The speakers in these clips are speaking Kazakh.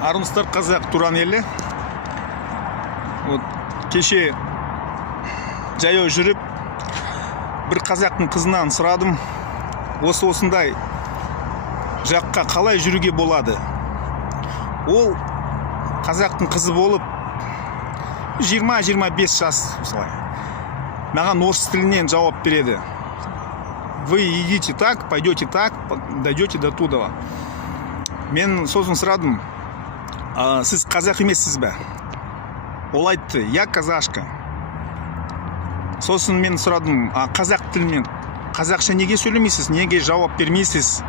Армысыздар қазақ туран елі. Кеше жаяу жүріп бір қазақтың қызынан сұрадым, осындай жаққа қалай жүруге болады. Ол қазақтың қызы болып 20-25 жас осылай. Маған орыс тілінен жауап береді. Вы идите так, пойдете так, дойдете до туда. Мен сосын сұрадым, сіз қазақ емессіз бе? Ол айтты, я казашка. Сосын мен сұрадым, қазақ тілімен қазақша неге сөйлемейсіз, неге жауап бермейсіз?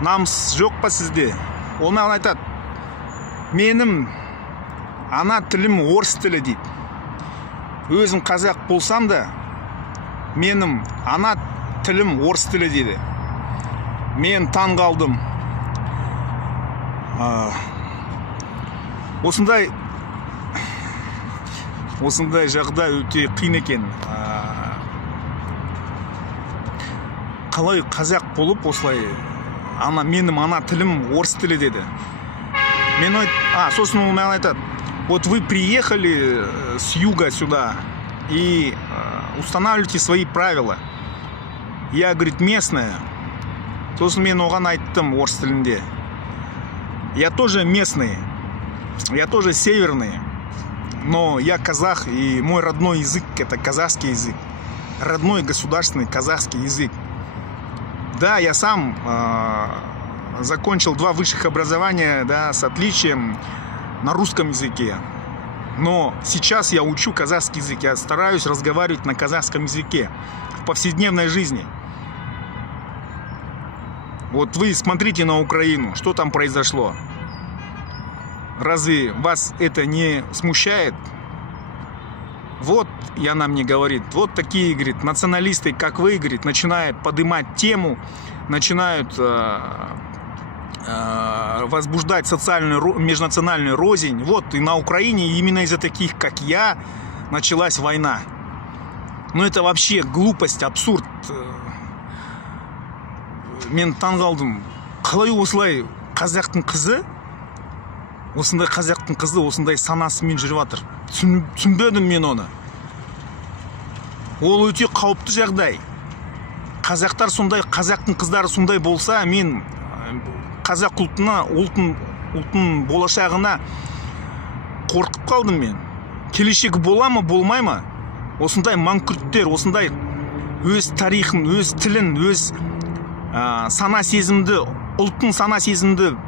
Намыс жоқ па сізде? Ол маған айтады, менің ана тілім орыс тілі дейді. Өзім қазақ болсам да, менің ана тілім орыс тілі дейді. Мен таң қалдым. Осындай жағдай өте қиын екен. Қалай қазақ болып осылай менің ана тілім орыс тілі деді. Сосын ол маған айтады, вот вы приехали с юга сюда и устанавливаете свои правила. Я, говорит, местная. Сосын мен оған айттым орыс тілінде. Я тоже местный, я тоже северный, но я казах, и мой родной язык это казахский язык, родной государственный казахский язык. Да, я сам закончил 2 высших образования, да, с отличием на русском языке, но сейчас я учу казахский язык, я стараюсь разговаривать на казахском языке в повседневной жизни. Вот вы смотрите на Украину, что там произошло. Разве вас это не смущает? Вот, и она мне говорит, вот такие, говорит, националисты, как вы, говорит, начинают поднимать тему, начинают возбуждать межнациональную рознь. Вот, и на Украине именно из-за таких, как я, началась война. Ну это вообще глупость, абсурд. Мен таң қалдым, қалай осылай қазақтың қызы, осындай санасымен жүріп жатыр. Түсінбедім мен оны. Ол өте қауіпті жағдай. Қазақтар сондай, қазақтың қыздары сондай болса, мен қазақ ұлтын болашағына қорқып қалдым мен. Келешегі бола ма, болмай ма? Осындай манкүрттер, осындай өз тарихын, өз тілін, өз сана сезімді, ұлттың сана сезімді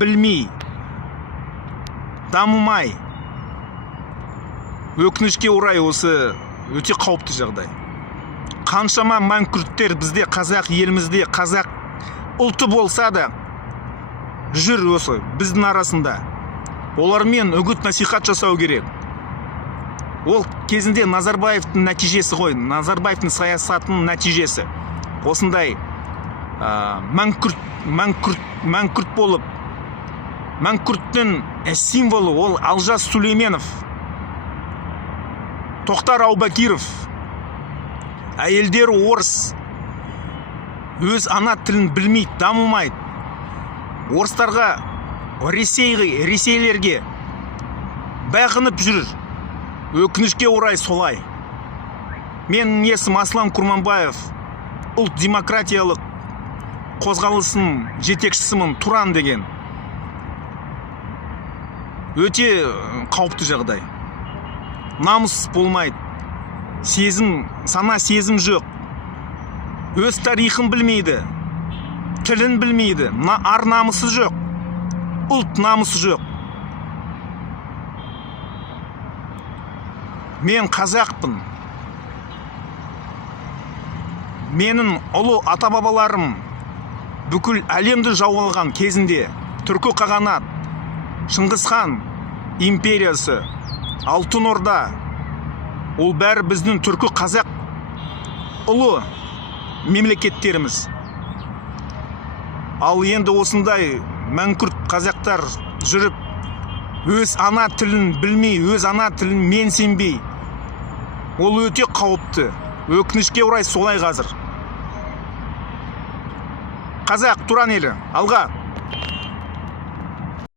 білмей, дамымай, өкінішке орай осы өте қауіпті жағдай. Қаншама манкүрттер бізде, қазақ елімізде, қазақ ұлты болса да жүр осы біздің арасында. Олармен үгіт насихат жасау керек. Ол кезінде Назарбаевтың нәтижесі ғой, Назарбаевтың саясатының нәтижесі. Осындай мәңкүрт болып, мәңкүрттің символы ол Алжас Сүлейменов, Тоқтар Аубакиров, әйелдері орыс, өз ана тілін білмейді, дамымайды. Орыстарға, ресейлерге бағынып жүр. Өкінішке орай солай. Мен есім Аслан Курманбаев, ұлт демократиялық қозғалысының жетекшісімін, Туран деген. Өте қауіпті жағдай. Намыс болмайды. Сана сезім жоқ. Өз тарихын білмейді. Тілін білмейді. Ар намысы жоқ. Ұлт намысы жоқ. Мен қазақпын. Менің ұлы ата-бабаларым бүкіл әлемді жаулаған кезінде Түркі қағанат, Шыңғысхан империясы, Алтын Орда, ол бәрі біздің түркі қазақ ұлы мемлекеттеріміз. Ал енді осындай мәңкүрт қазақтар жүріп, өз ана тілін білмей, өз ана тілін менсінбей, ол өте қауіпті. Өкінішке орай солай қазір. Қазақ туран елі, алға!